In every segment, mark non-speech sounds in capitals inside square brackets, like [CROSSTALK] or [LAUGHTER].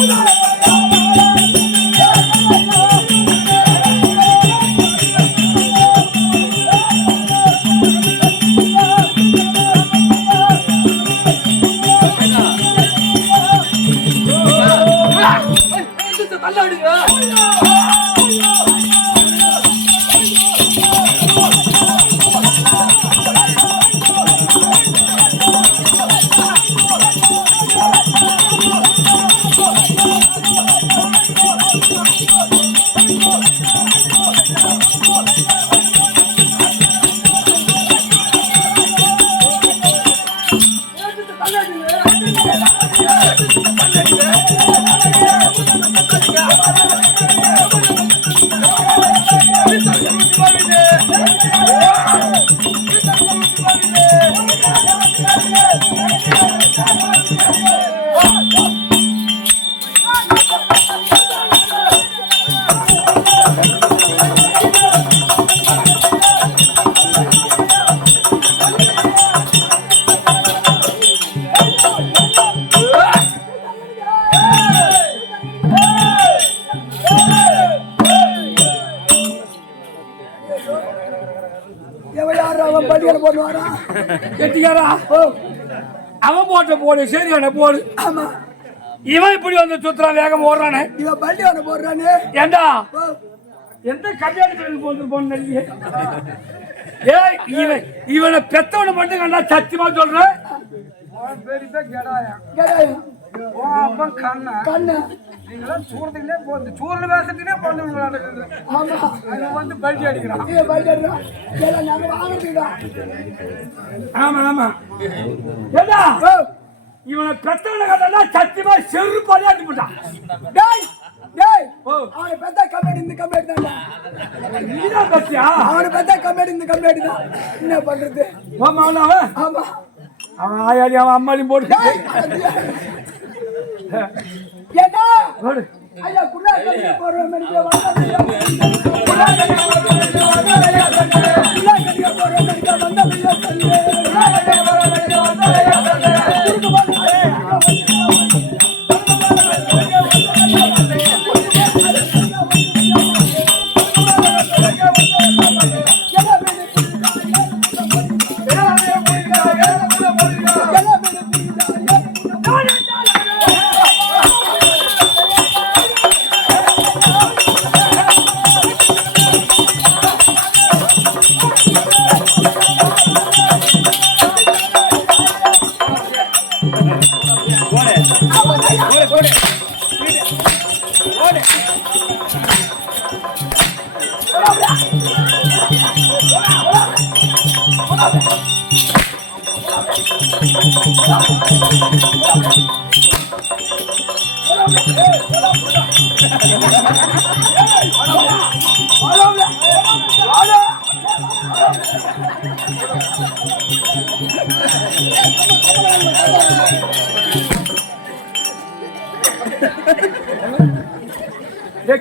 எவன் போட்ட போடு சரியான போடு. ஆமா. இவன் இப்படி வந்து சுத்துறான் வேகம் ஓடுறானே. இவன் பள்ளியோட போடுறானே. ஏண்டா? எந்த கல்யாணத்துக்கு போந்து போன ஏய் இவன் இவனை பெத்தவனை மட்டும் கண்டா சத்தியமா சொல்றேன்? கண்ணு. நீங்களாம் சூரத்துக்குனே போகுது சூரல் வேஷத்துக்குனே பிறந்து விளையாடுறது ஆமா. அவன் வந்து பல்டி அடிக்கிறான். இவன் பள்ளியிடுறான் எல்லாம் நாங்க வாங்குறதுதான் ஆமா ஆமா. ஏண்டா? ஓ, இவனை பெத்தவனை கண்டா சத்தியமா செருப்பாலே அடிச்சு போட்டான். டேய் டேய். அவனை பார்த்தா கம்பெனி இந்த கம்பெனி தான்டா நீதான் பத்தியா? அவனை பார்த்தா கம்பெனி இந்த கம்பெனி தான் என்ன பண்றது? ஆமா அவன் ஆமா. அவன் ஆயாடி அவன் அம்மாடி போட்டு ஏண்டா? ஐயா குள்ளா கட்டி போறோம் மெடிக்க வந்தாதையா குள்ளா கட்டி போறோம் மெடிக்க வந்தாதையா சண்டே குள்ளா கட்டிக்க போறோம்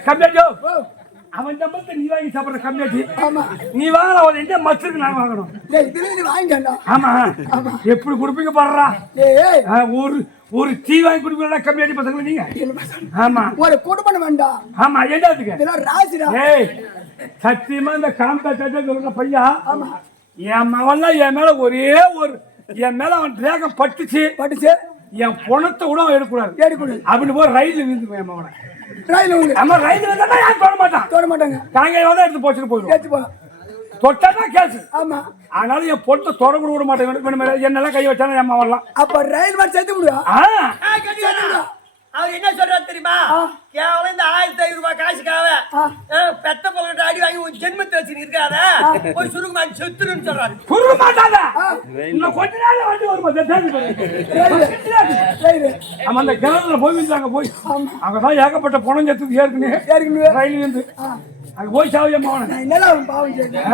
கம்மியாஜோ அவன் சம்பளத்தை நீ வாங்கி சாப்பிடுற கம்மியாச்சு ஆமா. நீ வாங்கலாம் அவன் எந்த மச்சருக்கு நான் வாங்கணும்? இதுல நீ வாங்கிக்கண்டா ஆமா. எப்படி கொடுப்பீங்க பாடுறா ஒரு ஒரு டீ வாங்கி கொடுப்பீங்களா கம்மியாடி பசங்க நீங்க. ஆமா. ஒரு குடும்பம் வேண்டாம் ஆமா என்னதுக்கு? ராசிடா. ஏய் சத்தியமா இந்த சொல்ற பையா? ஆமா. என் மகன்லாம் என் மேல ஒரே ஒரு என் மேல அவன் திரேகம் பட்டுச்சு. படிச்சு என் பணத்தை கூட அவன் எடுக்கக்கூடாது. ஏடிக்கொடு அப்படின்னு போய் ரயில் நின்று என் மகனை. ரயில் நம்ம ரயில் வந்தா யாரும் தொட மாட்டான். தொட மாட்டாங்க. காங்க வந்தா எடுத்து போச்சுட்டு போயிடும். ஏத்து போ. தொட்டாதான் கேசு. ஆமா. ஆனாலும் என் பொண்ணை தொட கூட விட மாட்டேன். என்னெல்லாம் கை வச்சாலும் என் மகன்லாம். அப்ப ரயில் மாதிரி சேர்த்து விடுவா? ஆ. அவர் என்ன சொல்றாரு தெரியுமா? கேவலம் இந்த ஆயிரத்தி ஐநூறு ரூபாய் காசுக்காக பெத்த பொருள் அடி வாங்கி உன் ஜென்மத்தை வச்சு இருக்காத. போய் சுருக்குமான் செத்துருன்னு சொல்றாரு. மாட்டாத. இன்னும் கொஞ்ச நாள் வண்டி வருமா அந்த கிணறுல போய் விழுந்தாங்க போய். அங்கதான் ஏகப்பட்ட பணம் செத்துக்கு ஏற்கனவே. ஏற்கனவே. ரயில் இருந்து. அங்க போய் சாவிய மகன. நான் என்னடா அவன் பாவம் செய்யணும்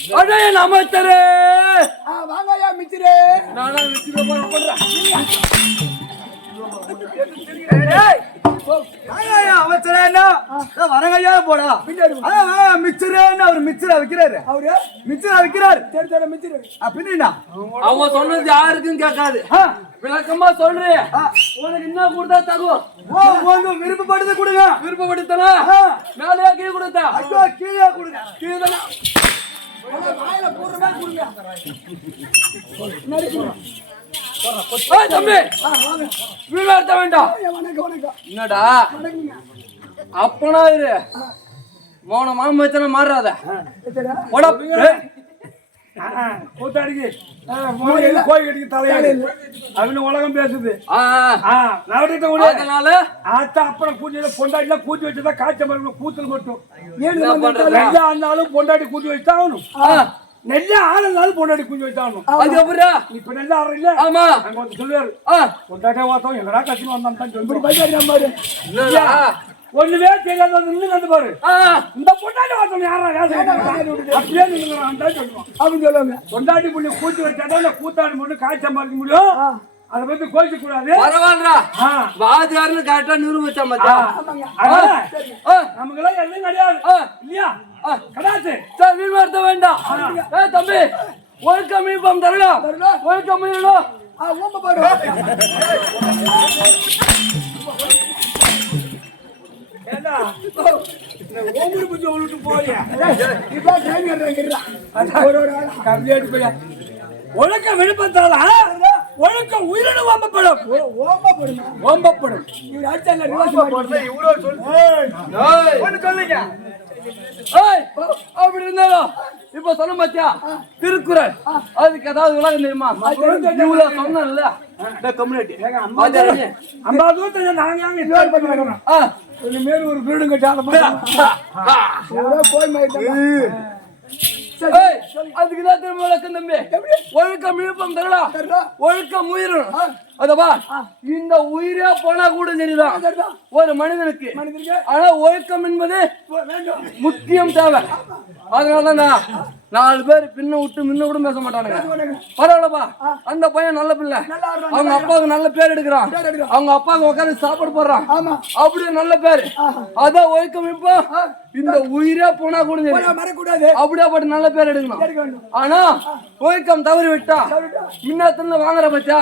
ஏன்டா உனக்கு இங்க இருக்குதா? அடே நமத்தரே ஆ வாங்கய்யா மிச்சிரே நானா விட்டு போறேன் ஏய் ஐயா, அமைச்சரே என்ன? நான் வரேங்க ஐயா, போடா. மிச்சரேன்னு அவரு மிச்சரா விக்கிறாரு. அவரு மிச்சரா விக்கிறாரு. தெரு தெரு மிச்சிரு என்ன? அவன் சொன்னது யாருக்கும் கேட்காது விளக்கமா சொல்றே உனக்கு என்ன கொடுத்தா தகும் ஓ, உங்க விருப்பப்பட்டதை கொடுங்க. விருப்பப்பட்டுத்தனா ஆ, மேலேயே கீழே கொடுத்தா கீழே கொடுங்க. கீழே என்னடா? அப்பனா இரு. மௌன மாம வச்சன மாறாத கூத்தாடிக்கு. கோயில் கட்டிக்கு தலையாடு. அப்படின்னு உலகம் பேசுது. அதனால? ஆத்தா அப்புறம் கூட்டி பொண்டாட்டில கூட்டி வச்சுதான் காய்ச்ச மரம் கூத்தல் மட்டும்? நெல்லா ஆனாலும் பொண்டாட்டி கூட்டி வச்சாகணும் ஆ, நெல்லா ஆனாலும் பொண்டாட்டி கூட்டி வச்சாகணும் அது எப்படிடா? இப்ப நெல்லா ஆடுற இல்ல ஆமா. அங்க வந்து சொல்லுவாரு ஆ, பொண்டாட்டியா பார்த்தோம் எங்கடா கட்சி வந்தான் சொல்லி என்னடா ஒண்ணுமே தெரியாத நின்று கண்டு பாரு. இந்த பொண்டாட்டி பார்த்தோம் யாரா அப்படியே நின்னுறான் சொல்லுவான் அப்படின்னு சொல்லுவாங்க. பொண்டாட்டி புள்ளி கூட்டி வச்சாதான் கூத்தாடி மட்டும் காய்ச்ச மறைக்க முடியும். அதை பத்தி கோயிக்க கூடாது பரவாயில்லடா. ஆ. வாதியார்னு கரெக்டா நிரூபிச்சா மச்சான் அதனால ஆ, நமக்கெல்லாம் எதுவும் கிடையாது. இல்லையா? கடாச்சு சரி வீடு எடுத்த வேண்டாம். ஏய் தம்பி ஒரு கம்மி பம் தரலாம் ஒரு கம்மி [LAUGHS] ஓம்புரு புத்தி விட்டு போறியா? இப்ப டைம் கம்மியாட்டு போய் ஒழுக்க விழுப்பத்தால உயிரினு ஓம்பப்படும். ஓம்ப போடுங்க ஓம்பப்படும். இவர் அடிச்சாங்க சொல்லுங்க. ஏய், அப்படி இருந்தாலும் இப்ப சொன்ன பாத்தியா? திருக்குறள். அதுக்கு ஏதாவது உலகம் தெரியுமா? இவ்வளவு சொன்னல இந்த கம்யூனிட்டி ஐம்பது நாங்க அங்க இன்வால்வ் பண்ணி வைக்கிறோம் கொஞ்சம் மேல ஒரு வீடு கட்டி அதை பார்த்து ஒரே போய் மாதிரி அதுக்கு தான் திரும்ப விளக்கம் தம்பி? ஒழுக்கம் இழுப்பம் தரலாம் ஒழுக்கம் உயிரும். அதவா இந்த உயிரே போனா கூட சரிதான். ஒரு மனிதனுக்கு. ஆனா ஒழுக்கம் என்பது முக்கியம் தேவை. அதனால நான் நாலு பேர் பின்ன விட்டு முன்ன கூட பேச மாட்டானுங்க. பரவாயில்லப்பா அந்த பையன் நல்ல பிள்ளை. அவங்க அப்பாவுக்கு நல்ல பேர் எடுக்கிறான். அவங்க அப்பாவுக்கு உட்காந்து சாப்பாடு போடுறான். அப்படியே நல்ல பேர். அதான் ஒழுக்கம் இப்போ. இந்த உயிரே போனா கூட மறக்கூடாது அப்படியாப்பட்ட நல்ல பேர் எடுக்கணும். ஆனா ஒழுக்கம் தவறி விட்டா முன்னத்துல வாங்குற பச்சா?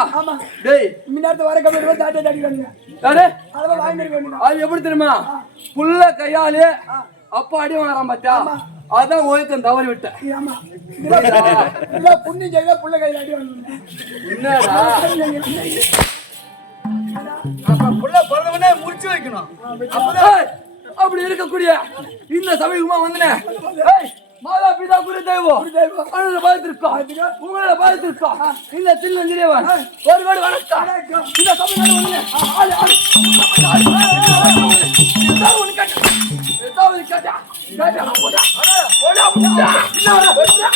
டேய் முன்னாடி வர கம்பெனி வந்து தாட்டை தாட்டிக்கிறாங்க யாரு? அதெல்லாம் வாங்கி வேணும் அது எப்படி தெரியுமா? புள்ள கையாலே அப்பா அடி வாங்குறான் பச்சா அதான் ஒழுக்கம் தவறி விட்ட ஆமா. இதெல்லாம் இதெல்லாம் புண்ணியம் செய்தா புள்ள கையில் அடி வாங்கணும் என்னடா? அப்ப புள்ள பிறந்தவனே முடிச்சு வைக்கணும். அப்படி. இருக்கக்கூடிய இந்த சமயமா வந்தனே. ஏய், மாதா பிதா குரு தெய்வம் அண்ணனை பார்த்திருக்கோம் உங்களை பார்த்திருக்கோம் இந்த தில்லஞ்சிரியவன் ஒரு வேடு வணக்கம் இந்த தமிழ்நாடு வந்தனே ஆளு, ஆளு. ஒண்ணு கேட்டா. ஏதாவது ஒண்ணு கேட்டா. கேட்டா, போடா. போடா, போடா. என்ன போடா.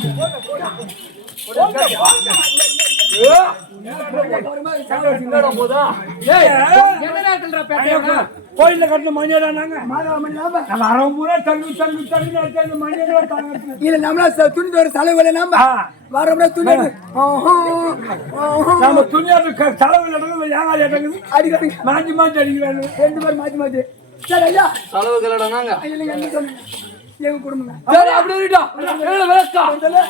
என்னடா கோயில்ல கட்டின மணியடா நாங்க நம்ம அறவும் பூரா தள்ளு தள்ளு தள்ளு மணியடா இல்ல நம்மளா துணி தோற தலைவல நாம ஆ. வரப்பட துணி. நம்ம துணியாட்டு செலவு நடக்குது ஏகாதி இடங்குது அடிக்கடி மாற்றி மாற்றி அடிக்கிறாங்க ரெண்டு பேரும் மாத்தி மாத்தி சரி ஐயா ஐயா, நீங்க என்ன சொன்னீங்க எங்க குடும்பங்க சரி அப்படி இருக்கட்டும் எங்களை.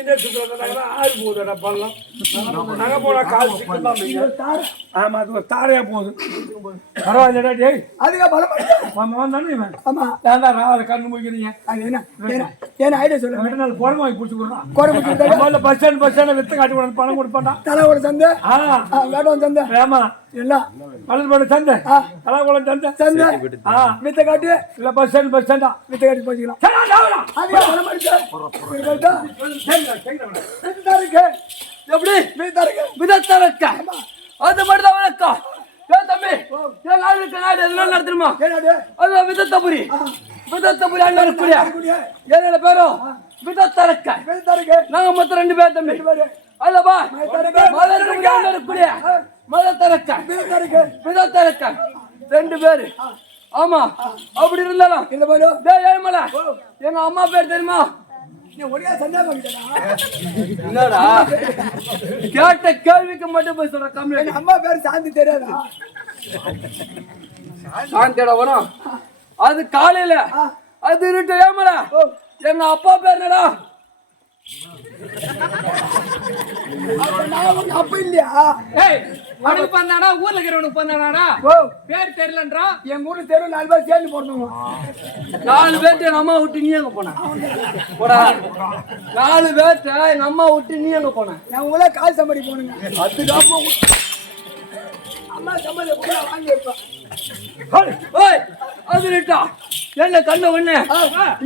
விட்டுனே சுற்றுறதுனால ஆறு போகுதுடா பள்ளம். நகை போனா கால் சிக்கல் தார ஆமா அது ஒரு தாரையா போகுது. பரவாயில்லடா டேய். அதுக்கா பலம் இவன். ஆமா ஏன்டா அதை கண்ணு முடிக்கிறீங்க அது என்ன? என்ன ஏன் ஐடியா சொல்லு. ரெண்டு நாள் போன வாங்கி பிடிச்சி கொடுறான் முதல்ல பஸ் ஸ்டாண்ட் பஸ் ஸ்டாண்ட் வித்து காட்டி கொடுத்து பணம் கொடுப்பான்டா. தலைவோட சந்தை? வேடம் சந்தை. ஏமா எல்லாம் மலர்பாடு சந்தை. ஆ. கலாகுளம் சந்தை. சந்தை. ஆ. வித்த காட்டி. இல்ல பஸ் ஸ்டாண்ட் பஸ் ஸ்டாண்டா வித்த காட்டி போச்சுக்கலாம். எப்படி. விதத்தரக்க. அது மட்டும் தான் வழக்கம் ஏன் தம்பி ஏன் நாடு இருக்க நாடு எதனால நடத்துமா? அது விதத்தபுரி. விதத்தபுரி அண்ணன் குடியா? ஏழு பேரும் விதத்தரக்க. நாங்க மொத்தம் ரெண்டு பேர் தம்பி. அல்லவா மதத்தபுரி அண்ணன் இருக்கக்கூடிய மதத்தரக்க. விதத்தரக்க. ரெண்டு பேரு. ஆமா அப்படி இருந்தாலும் எங்க அம்மா பேர் தெரியுமா? என்னடா? கேட்ட கேள்விக்கு மட்டும் போய் சொல்ற எங்க அம்மா பேரு சாந்தி தெரியாதா? சாந்தியோட வரும் அது காலையில. அது இருட்டு ஏமல. எங்க அப்பா பேர் என்னடா? அப்ப இல்லையா? ஏய் அவனுக்கு பண்ணானா ஊர்ல இருக்கிறவனுக்கு பண்ணானா ஓ, பேர் தெரியலன்றா? என் ஊரு தெரு நாலு பேர் சேர்ந்து போடணும்? நாலு பேர்ட்ட எங்க அம்மா விட்டு நீ எங்க போன? போடா. நாலு பேர்ட்ட எங்க அம்மா விட்டு நீ எங்க போன? நான் உங்களே கால் சம்பாடி போனுங்க அதுக்கப்புறம் அம்மா சம்பாதி கூட வாங்கி வைப்பேன் ஏய், அது இருட்டா என்ன கண்ண ஒண்ணு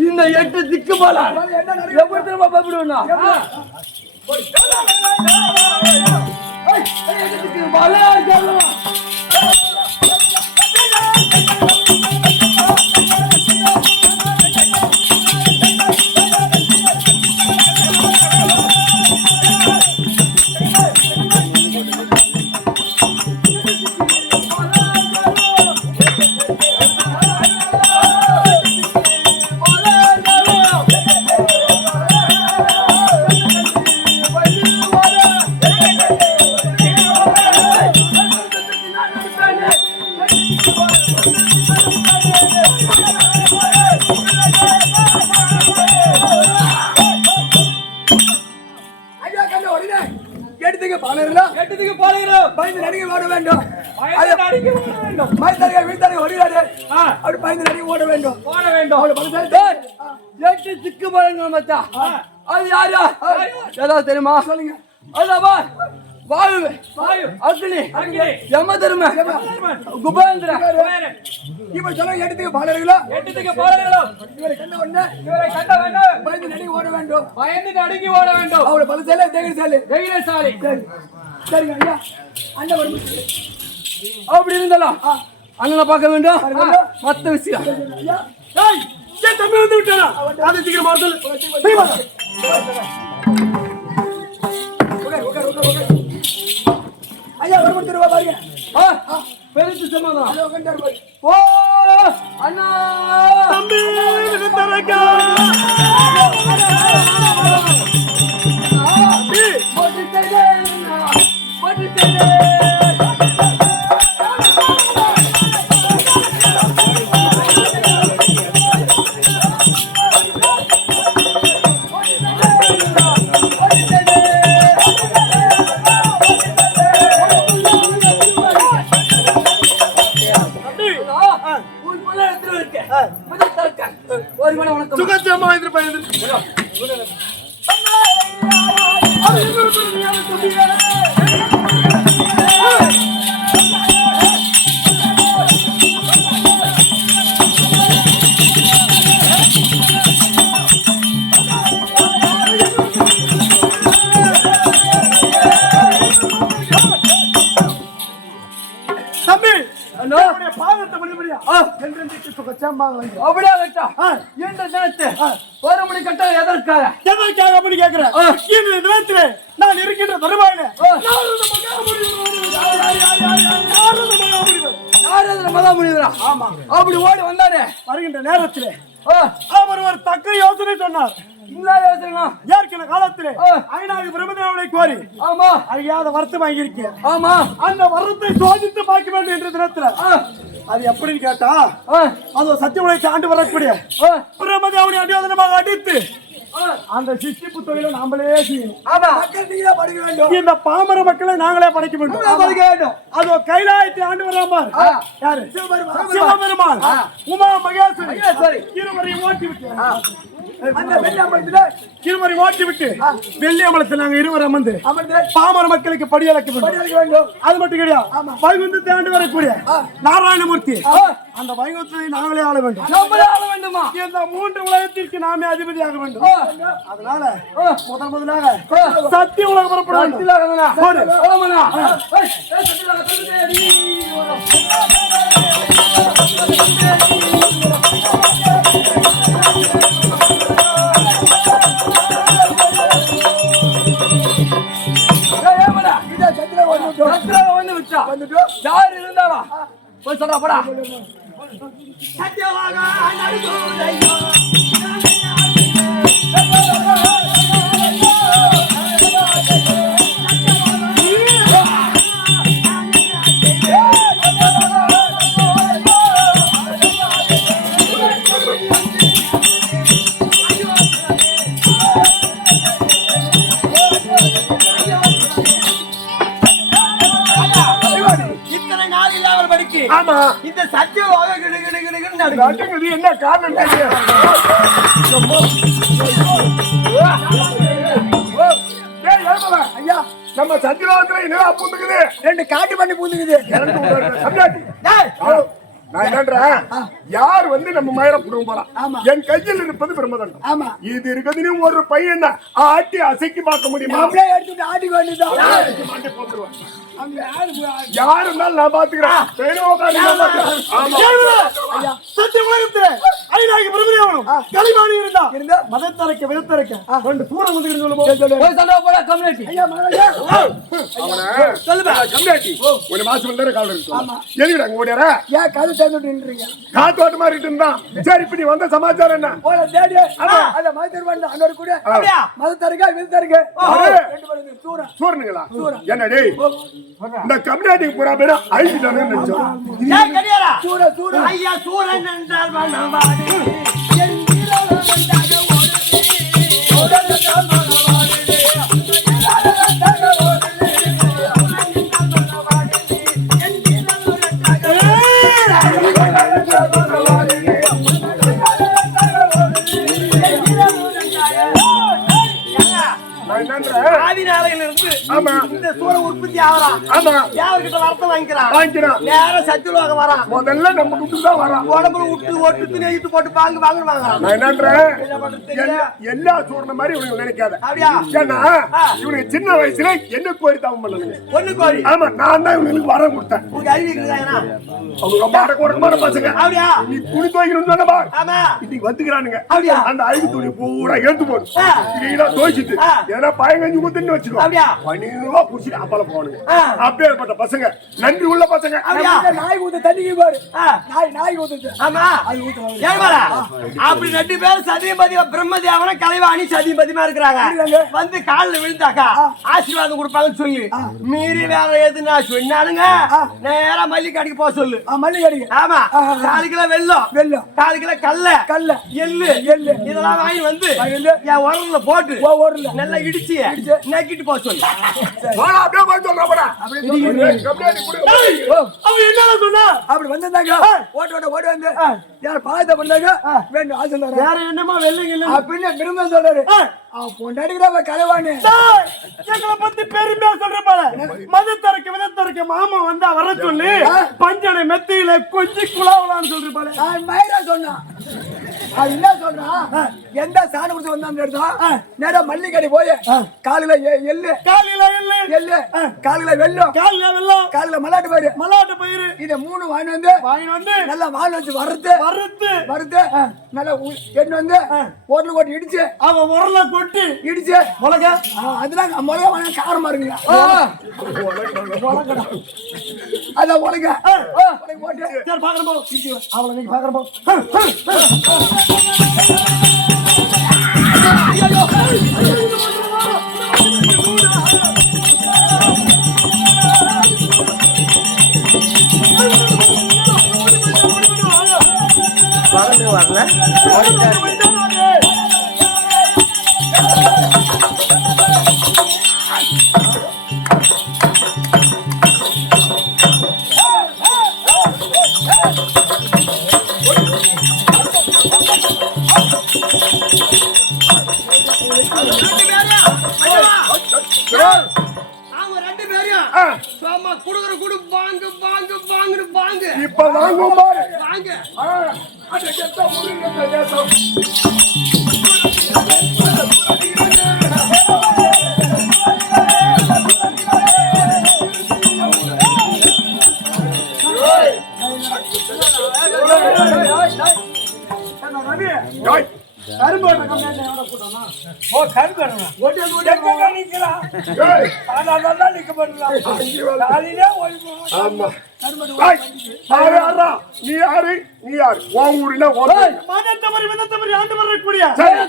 இந்த எட்டு திக்கு போல என்ன நடக்குது? எப்படி திரும்ப பயப்படுவேண்ணா ஏய், ஏய், எட்டு திக்கு போல வீழ்த்தடி ஒடிடாது ஆ. அப்படி பயந்து நடிகை ஓட வேண்டும். ஓட வேண்டும். அவளை பக்கத்துல எட்டு திக்கு போலங்க மச்சான் அது யாரு? ஏதாவது தெரியுமா? சொல்லுங்க. அதாவா வாயு. வாயு. அக்னி. யம தர்ம குபேந்திர. இப்ப சொல்லுங்க எடுத்துக்க பாலர்களா எட்டுத்துக்கு போகிறோம் இவரை கண்ட உடனே இவரை கண்ட வேண்டும் பயந்து நடிகை ஓட வேண்டும். பயந்து நடுங்கி ஓட வேண்டும். அவளை பல சேலை தேகிரி சேலை சரி. சரிங்க ஐயா. அண்ணன் வரும் அப்படி இருந்தாலும் அண்ணனை பார்க்க வேண்டும். மத்த விஷயம். தம்பி வந்து விட்டானா? அது சீக்கிரமா ஐயா ஒரு மணி தருவா பாருங்க. பெருசு சமாதானம். ஓ அண்ணா. தம்பி, பாதத்தை மணிபடியா அப்படியே வைத்தா. இந்த தினத்து ஒரு மணி கட்டம் எதற்காக? எதற்காக அப்படி கேட்கிறேன். இந்த தினத்துல நான் இருக்கின்ற தருவாயில அப்படி ஓடி வந்தாரு. வருகின்ற நேரத்திலே அவர் ஒரு தக்க யோசனை சொன்னார். ஏற்கனவே காலத்திலே. ஐநாடு பிரம்மதேவனை கோரி ஆமா. அறியாத வருத்தம் வாங்கியிருக்கேன் ஆமா. அந்த வருத்தை சோதித்து பார்க்க வேண்டும் என்ற தினத்துல. அது எப்படின்னு கேட்டா அது சத்தியமுனை ஆண்டு வரக்கூடிய ஆ, பிரம்மதேவனை அடியோதனமாக அடித்து. அந்த சிஷ்டிப்பு தொழிலை நாமளே செய்யணும். இந்த பாமர மக்களை நாங்களே படைக்க வேண்டும். அதோ கைலாயத்தை ஆண்டு வராமல் யாரு? சிவபெருமான். உமா மகேஸ்வரி. இருவரையும் ஓட்டி விட்டு. அந்த வெள்ளாம்பரத்துல இருவரையும் ஓட்டி விட்டு வெள்ளியம்பலத்தில் நாங்க இருவர் அமர்ந்து பாமர மக்களுக்கு படியளக்க வேண்டும். அது மட்டும் கிடையாது வைகுந்தத்தை ஆண்டு வரக்கூடிய நாராயணமூர்த்தி. அந்த வைகுந்தத்தை நாங்களே ஆள வேண்டும். நம்மளே ஆள வேண்டுமா? இந்த மூன்று உலகத்திற்கு நாமே அதிபதியாக வேண்டும். அதனால முதல் முதலாக சத்திய உலகம் புறப்பட வந்து விட்டா யார் இருந்தாவா போய் சொல்றா போடா. சத்தியமாக இந்த சத்தியலோக கிடு கிடு கிடுன்னு நடக்குது. நடக்குது என்ன காரணம் ஐயா நம்ம சத்தியலோகத்துல என்னடா புந்துக்குது? ரெண்டு காட்டு பண்ணி பூந்துக்குது. நான் என்னன்றேன்? யார் வந்து நம்ம மயிர புடுங்க போறான். என் கையில் இருப்பது பிரம்மதண்டம். ஆமா. இது இருக்குதுன்னு ஒரு பையன் ஆட்டி அசைக்கி பார்க்க முடியுமா? அப்படியே எடுத்துட்டு போட்டுருவேன். அங்க யாரு இருந்தாலும் நான் பாத்துக்கிறேன். சத்திய உலகத்துல களிமானி இருந்தா. இருந்தா? மதத்தரைக்க விதத்தரைக்க ரெண்டு சூரம் வந்து சொல்லுவோம் போய் சொல்றா போடா கம்யூனிட்டி. சொல்லுங்க கம்மியாட்டி ஒரு மாசம் வந்து காவல் இருக்கு எதுக்குடா அங்க ஓடியாரா? ஏன் கதை நின்றீங்க காத்தோட்ட மாதிரி இருந்தான். சரி இப்ப நீ வந்த சமாச்சாரம் என்ன? போல தேடி. அத மதத்தர் பண்ண. அன்னோட கூட? மதத்தருக்கா விதத்தருக்கு? தூரம் சூரனுங்களா என்ன டேய் இந்த கம்யூனிட்டிக்கு பூரா பேரும் தானே நினைச்சோம் ஐயா சூரன் என்றால் ஆமா இந்த சூரன் உற்பத்தி ஆகுறான் ஆமா. யாருக்கிட்ட வரத்தை வாங்கிக்கிறான் வாங்கிக்கிறான் நேரா சத்தியலோகம் வரான் முதல்ல நம்ம குட்டு தான் வரான் உடம்புல விட்டு ஒட்டு இழுத்து போட்டு பாங்கு வாங்க வாங்குறான் நான் என்னன்றேன்? எல்லா- சூரன மாதிரி இவனுக்கு நினைக்காத. அப்படியா? ஏன்னா இவனுக்கு சின்ன வயசுல என்ன கோரி தவம் பண்ணுங்க பொண்ணு கோரி ஆமா நான் தான் இவனுக்கு வரம் கொடுத்தேன். உங்க அறிவு இருக்குதா அவங்க ரொம்ப அடக்கோடமான பசங்க. அப்படியா? நீ துணி துவைக்கணும்னு சொன்னப்பா ஆமா. இன்னைக்கு வந்துக்கிறானுங்க. அப்படியா? அந்த அழுகு துணி பூரா எடுத்து போடு. கிளீனா துவைச்சிட்டு. ஏன்னா பயங்கஞ்சு ஊத்துன்னு வச்சுக்கோ அப்படியா? பணிவா புடிச்சிட்டு அப்பால போவானுங்க. அப்பேற்பட்ட பசங்க. நன்றி உள்ள பசங்க. நாய் ஊத்து தண்ணிக்கு பாரு. நாய் நாய் ஊத்துது. ஆமா. ஏமாடா அப்படி ரெண்டு பேரும் சதிபதி பிரம்மதேவன கலைவாணி சதிபதிமா இருக்கிறாங்க. வந்து காலில் விழுந்தாக்கா ஆசீர்வாதம் கொடுப்பாங்கன்னு சொல்லி. மீறி வேற எதுனா சொன்னானுங்க நேரா மல்லிகாடிக்கு போக சொல்லு. ஆ, மல்லிகை அடிக்க ஆமா காலு கிலோ வெல்லம் வெல்லம். காலு கிலோ கல்ல. கல்ல. எள்ளு. எள்ளு. இதெல்லாம் வாங்கி வந்து. என் உரல்ல போட்டு. நல்லா இடிச்சு நக்கிட்டு போக சொல்லு. [LAUGHS] வாடா, அப்படியே போய் சொல்றா, போடா. ஏய், கம்மியாடி குடு. அவன் என்ன சொன்னா? அப்படி வந்திருந்தாங்க. ஓட்டு ஓட்ட ஓடி வந்து. யார் பாயத்தை பண்ணாங்க வேண்டும் ஆசை வேற என்னமா வெள்ளைங்க அப்படின்னு திரும்ப சொல்றாரு. அவன் பொண்டாடிக்கிற கலைவாணி. எங்களை பத்தி பெருமையா சொல்ற பாரு மதத்தரைக்க விதத்தரைக்க மாமா வந்தா வர சொல்லி பஞ்சனை மெத்தியில கொஞ்சி குழாவலான்னு சொல்ற பாரு நான் மயிரா சொன்னான். அது என்ன சொல்றான் எந்த சாணி கொடுத்து வந்தான்னு எடுத்தா நேரா மல்லிகடி போய் காலையில எள்ளு. காலையில எள்ளு. எள்ளு. காலையில வெள்ளம். காலையில வெள்ளம். காலையில மல்லாட்டு பயிறு. மலாட்டு பயிறு. இத மூணு வாங்கி வந்து வாங்கி வந்து நல்லா வால் வச்சு வறுத்து வறுத்து வறுத்து நல்லா எண்ணெய் வந்து ஓட்டல் போட்டு இடிச்சு அவ உரல கொட்டி இடிச்சு மிளகா. அதெல்லாம் மிளகா வாங்க காரமா இருக்குங்க. அதான் உலக உலக போட்டு சரி பாக்குறோம் போ அவளை நீங்க பாக்குறோம் போ ரெண்டு வாங்கு வாங்கு வாங்குன்னு வாங்கு. இப்ப வாங்குவோம் பாரு வாங்கு. கெட்ட முருங்கை கம்மியா? ஓ கரும்பு நிக்கலாம் அதான் நீ யாரு? நீ யாரு? உன் ஊருன்னா உன் ஊரு. மதத்தவரி விதத்தவரி ஆண்டு வரக்கூடிய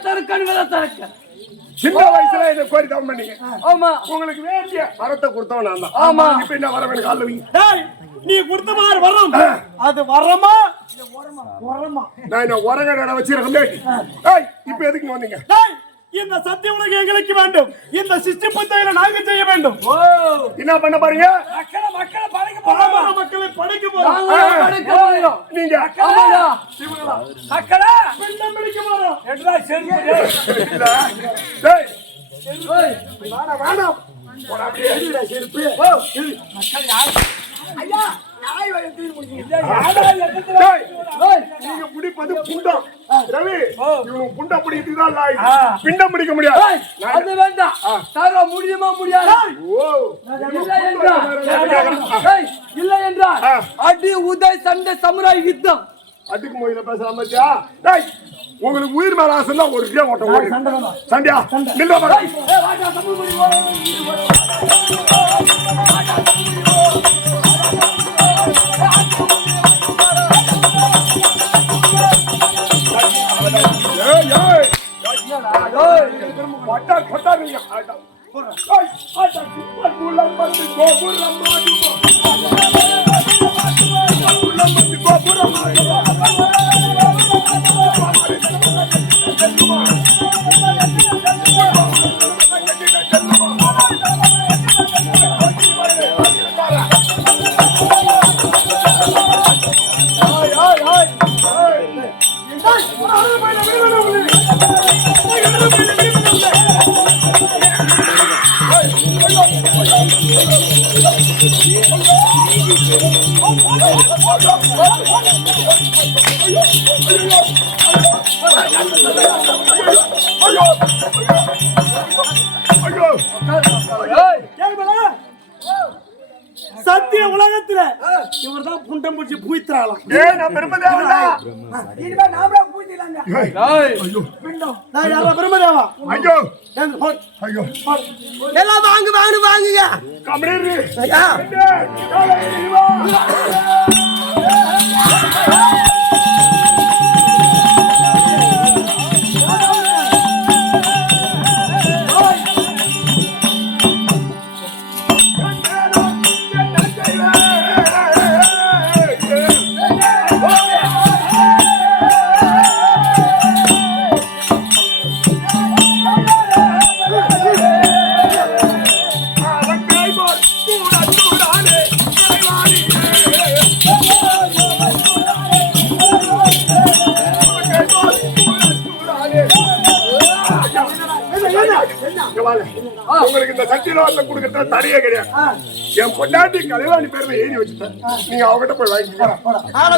தரக்கன் வித தரக்க சின்ன வயசுல இதை கோரி தவம் பண்ணீங்க. ஆமா. உங்களுக்கு வேண்டிய வரத்தை கொடுத்தவன் நான் தான். ஆமா. இப்ப என்ன வர வேணும்? காலைல வைங்க. டேய் நீ கொடுத்த மாதிரி வரும். அது வரமா? வரமா நான் என்ன உரங்கடை வச்சிருக்கேன் இப்ப எதுக்கு வந்தீங்க? டேய் இந்த சத்திய உலகம் எங்களுக்கு வேண்டும். இந்த சிஸ்டி புத்தகையில நாங்க செய்ய வேண்டும். என்ன பண்ண பாருங்க மக்களை மக்களை பழக்க பாமர மக்களை படைக்க போறோம். நாங்க படுக்க மக்களை பிண்டம் பிடிக்க போறோம். என்றா ஏய், வேணாம், வேணாம். ஐயா. நாய் வயத்தில் நீங்க பிடிப்பது புண்டம். ரவி இவங்க புண்டம் தான் பிடிக்க முடியாது. அது வேண்டாம். தர முடியுமா முடியாது? இல்லை என்றால். அடி உதய் சண்டை சமுராய் யுத்தம். அதுக்கு மொழியில பேசலாம் பாத்தியா? டேய் உங்களுக்கு உயிர் மேல ஆசை இருந்தா ஒரு ஓட்டம் ஓடி. சண்டையா? ஏய், கொட்டா, நீங்க. ஆட்டா. ஆட்டா, கும்பல் குள்ளம் வந்து கோபுரம் கோபுரம் பூஜிலாங்க ஏய், ஏய், ஐயோ. நான் யாரா பிரம்மதேவா? ஐயோ. எல்லாம் வாங்கு வாங்கு வாங்குங்க. கமலேரு. உங்களுக்கு இந்த சத்தியலோகத்தை கொடுக்கறது தடையே கிடையாது. என் பொண்டாட்டி கலைவாணி பேர்ல எழுதி வச்சுட்டேன். நீங்க அவகிட்ட போய் வாங்கிக்கலாம் அவனை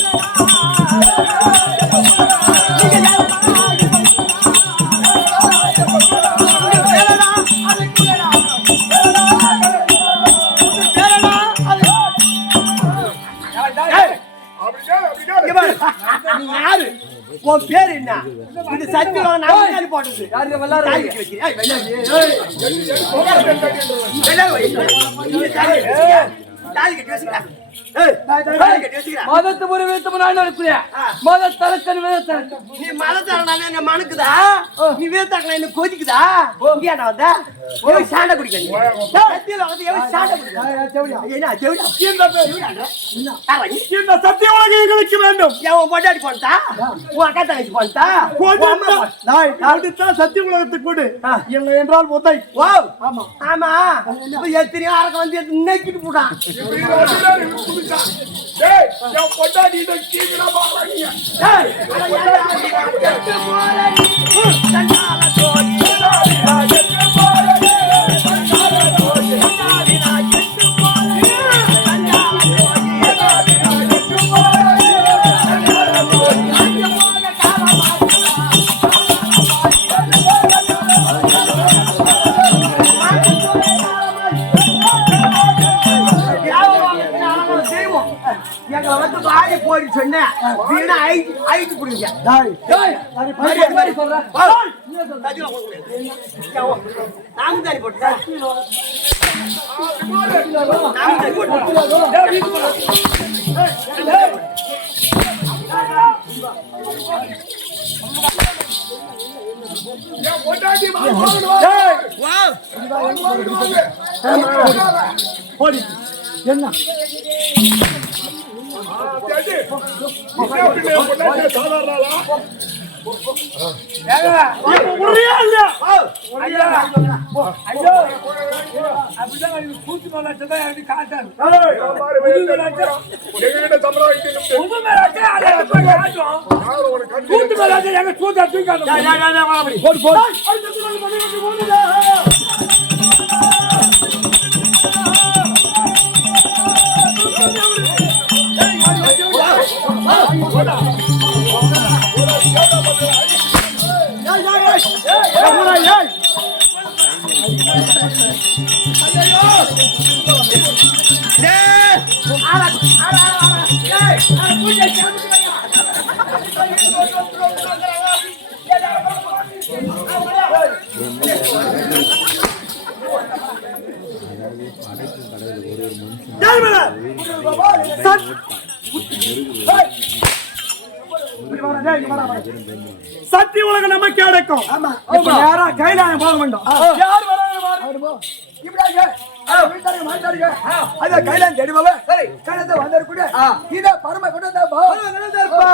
உன் பேர் என்ன? இது சத்தியம் நான் போட்டது. ஏய். ஏய். ஏய். மதத்து நான் மத தலக்கன் விதத்தை நீ மதத்தாரனா என்ன மணக்குதா? நீ என்ன கொதிக்குதா? இங்கேடா வந்த? எவன் சாண்டை குடிக்க சத்தியில வந்து எவன் சாண்டை குடிக்க என்ன? ஜெவிடா யாரா நீ? இந்த சத்திய உலகம் எங்களுக்கு வேண்டும். எவன் பொண்டாட்டி போனதா உன் அக்கா தங்கச்சி போனதா கொடுத்தா சத்திய உலகத்துக்கு கொடு இல்லை என்றால் ஆமா. ஆமா. எத்தனையோ அரக்க வந்து நெக்கிட்டு போட்டான். ஏய், அட ஏன்டா? சண்டால ஜோதி. வீணா ஐட்டு ஐட்டு குடிங்க ஏய், மரியாதை மாதிரி சொல்றேன் நாம தானே போட்டு நாம தானே போட்டு உரியா இல்லையா அப்படிதான் கூத்து மேல வச்சதான் எனக்கு காட்டாது எங்ககிட்ட சம்பளம் உங்க மேல வச்சா அதை எடுத்து போய் காட்டும் கூத்து மேல வச்சா எங்க கூத்த தூக்காது போடு போடு சத்திய உலகம் நமக்கு அடக்கும் இப்ப நேரா கைலாயம் போக வேண்டும் யார் வராங்க மாட்டாருங்க அத கையில தெரியுமாவே சரி. கையில வந்தாரு கூட இத பரம கொண்டு வந்தா பரம கொண்டு வந்தாருப்பா.